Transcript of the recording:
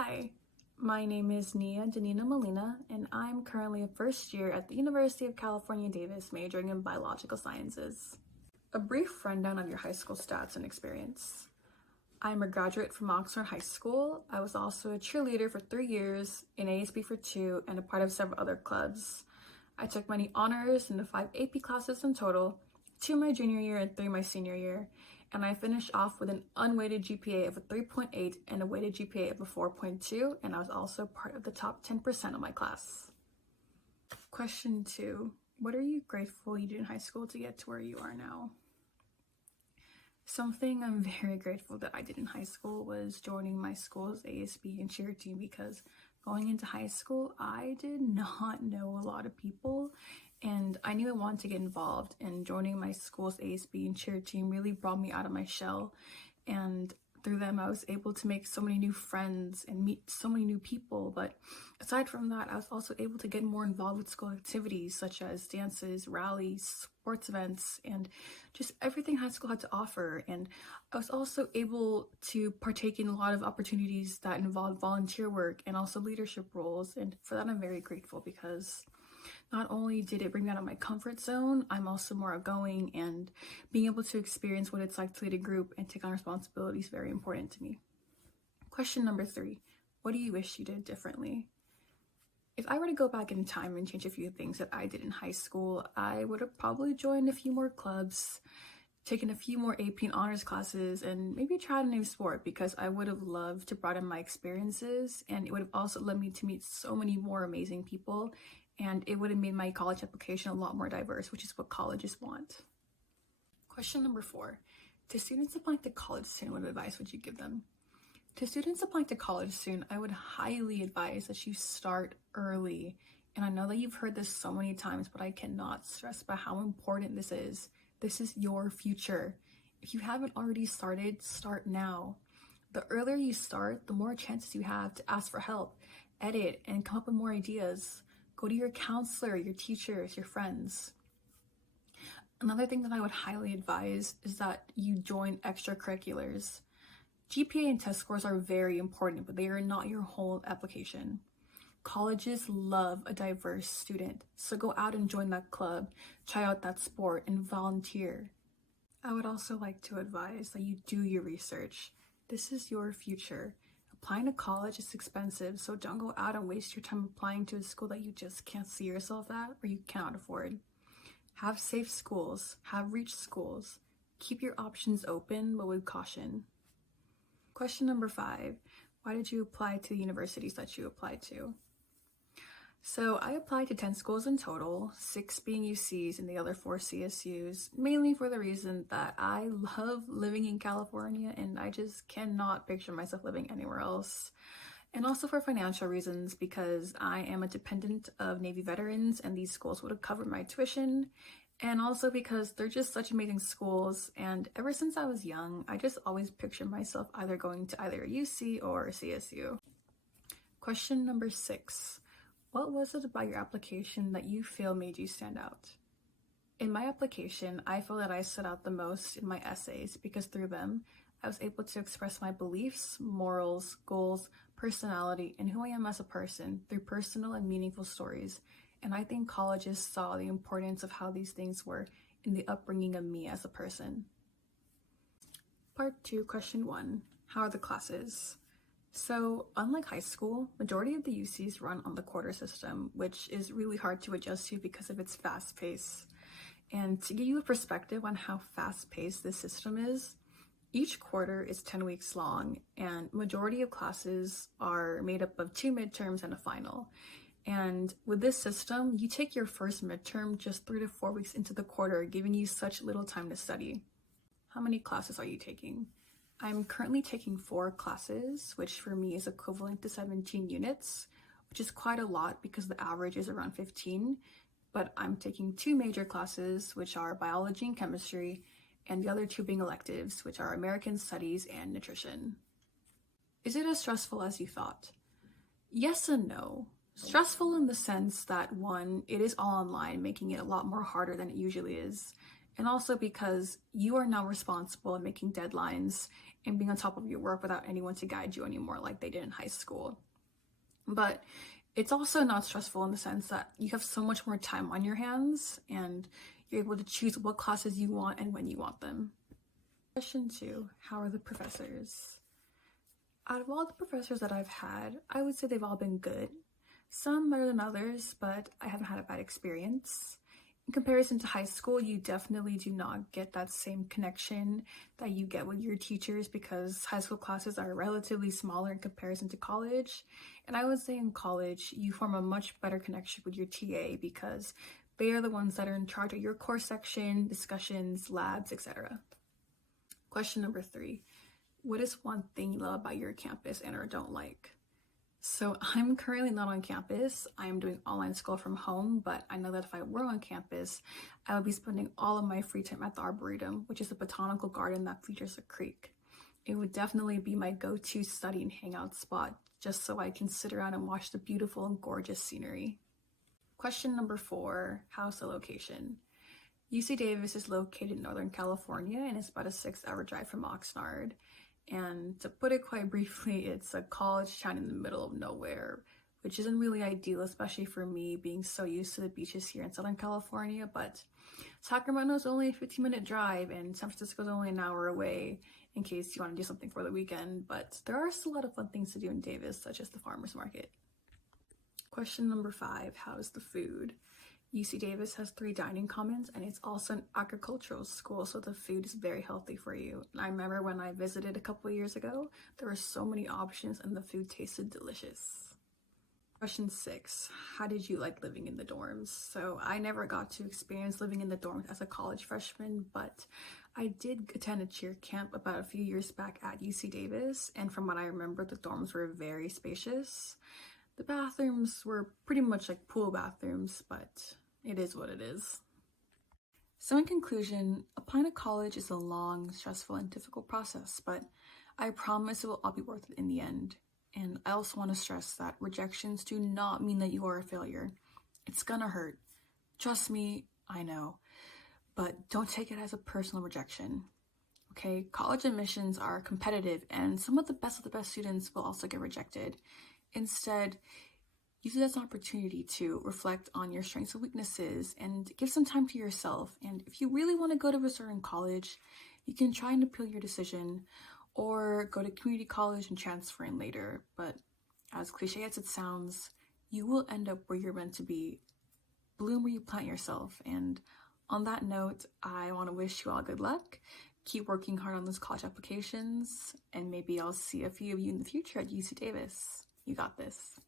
Hi, my name is Nia Janina Molina, and I'm currently a first year at the University of California, Davis, majoring in biological sciences. A brief rundown of your high school stats and experience. I'm a graduate from Oxnard High School. I was also a cheerleader for 3 years, in ASB for 2, and a part of several other clubs. I took many honors in the 5 AP classes in total, 2 my junior year and 3 my senior year, and I finished off with an unweighted GPA of a 3.8 and a weighted GPA of a 4.2, and I was also part of the top 10% of my class. Question 2. What are you grateful you did in high school to get to where you are now? Something I'm very grateful that I did in high school was joining my school's ASB and cheer team, because going into high school, I did not know a lot of people, and I knew I wanted to get involved, and joining my school's ASB and cheer team really brought me out of my shell, and through them I was able to make so many new friends and meet so many new people. But aside from that, I was also able to get more involved with school activities such as dances, rallies, sports events, and just everything high school had to offer. And I was also able to partake in a lot of opportunities that involved volunteer work and also leadership roles, and for that I'm very grateful, because not only did it bring me out of my comfort zone, I'm also more outgoing, and being able to experience what it's like to lead a group and take on responsibility is very important to me. Question number 3. What do you wish you did differently? If I were to go back in time and change a few things that I did in high school, I would have probably joined a few more clubs, taken a few more AP and honors classes, and maybe tried a new sport, because I would have loved to broaden my experiences, and it would have also led me to meet so many more amazing people, and it would have made my college application a lot more diverse, which is what colleges want. Question number 4. To students applying to college soon, what advice would you give them? To students applying to college soon, I would highly advise that you start early. And I know that you've heard this so many times, but I cannot stress about how important this is. This is your future. If you haven't already started, start now. The earlier you start, the more chances you have to ask for help, edit, and come up with more ideas. Go to your counselor, your teachers, your friends. Another thing that I would highly advise is that you join extracurriculars. GPA and test scores are very important, but they are not your whole application. Colleges love a diverse student, so go out and join that club, try out that sport, and volunteer. I would also like to advise that you do your research. This is your future. Applying to college is expensive, so don't go out and waste your time applying to a school that you just can't see yourself at or you cannot afford. Have safe schools, have reach schools. Keep your options open, but with caution. Question number 5. Why did you apply to the universities that you applied to? So I applied to 10 schools in total, 6 being UCs and the other 4 CSUs, mainly for the reason that I love living in California and I just cannot picture myself living anywhere else. And also for financial reasons, because I am a dependent of Navy veterans and these schools would have covered my tuition. And also because they're just such amazing schools, and ever since I was young, I just always pictured myself either going to either a UC or a CSU. Question number 6. What was it about your application that you feel made you stand out? In my application, I feel that I stood out the most in my essays, because through them, I was able to express my beliefs, morals, goals, personality, and who I am as a person through personal and meaningful stories. And I think colleges saw the importance of how these things were in the upbringing of me as a person. Part 2, question 1. How are the classes? So, unlike high school, majority of the UCs run on the quarter system, which is really hard to adjust to because of its fast pace. And to give you a perspective on how fast paced this system is, each quarter is 10 weeks long, and majority of classes are made up of 2 midterms and a final. And with this system, you take your first midterm just 3 to 4 weeks into the quarter, giving you such little time to study. How many classes are you taking? I'm currently taking 4 classes, which for me is equivalent to 17 units, which is quite a lot because the average is around 15, but I'm taking 2 major classes, which are biology and chemistry, and the other 2 being electives, which are American Studies and nutrition. Is it as stressful as you thought? Yes and no. Stressful in the sense that 1, it is all online, making it a lot more harder than it usually is. and also because you are now responsible in making deadlines and being on top of your work without anyone to guide you anymore like they did in high school. But it's also not stressful in the sense that you have so much more time on your hands and you're able to choose what classes you want and when you want them. Question 2, how are the professors? Out of all the professors that I've had, I would say they've all been good. Some better than others, but I haven't had a bad experience. In comparison to high school, you definitely do not get that same connection that you get with your teachers because high school classes are relatively smaller in comparison to college. And I would say in college, you form a much better connection with your TA because they are the ones that are in charge of your course section, discussions, labs, etc. Question number 3. What is one thing you love about your campus and or don't like? So I'm currently not on campus. I am doing online school from home, but I know that if I were on campus, I would be spending all of my free time at the Arboretum, which is a botanical garden that features a creek. It would definitely be my go-to study and hangout spot, just so I can sit around and watch the beautiful and gorgeous scenery. Question number 4, how's the location? UC Davis is located in Northern California and it's about a 6-hour drive from Oxnard. And to put it quite briefly, it's a college town in the middle of nowhere, which isn't really ideal, especially for me being so used to the beaches here in Southern California. But Sacramento's only a 15-minute drive and San Francisco's only an hour away in case you want to do something for the weekend. But there are still a lot of fun things to do in Davis, such as the farmer's market. Question number 5, how's the food? UC Davis has 3 dining commons and it's also an agricultural school, so the food is very healthy for you. And I remember when I visited a couple of years ago, there were so many options and the food tasted delicious. Question 6, how did you like living in the dorms? So I never got to experience living in the dorms as a college freshman, but I did attend a cheer camp about a few years back at UC Davis, and from what I remember, the dorms were very spacious. The bathrooms were pretty much like pool bathrooms, but it is what it is. So in conclusion, applying to college is a long, stressful, and difficult process, but I promise it will all be worth it in the end. And I also want to stress that rejections do not mean that you are a failure. It's gonna hurt. Trust me, I know. But don't take it as a personal rejection. Okay, college admissions are competitive and some of the best students will also get rejected. Instead, use it as an opportunity to reflect on your strengths and weaknesses and give some time to yourself. And if you really want to go to a certain college, you can try and appeal your decision or go to community college and transfer in later. But as cliche as it sounds, you will end up where you're meant to be. Bloom where you plant yourself. And on that note, I want to wish you all good luck. Keep working hard on those college applications, and maybe I'll see a few of you in the future at UC Davis. You got this.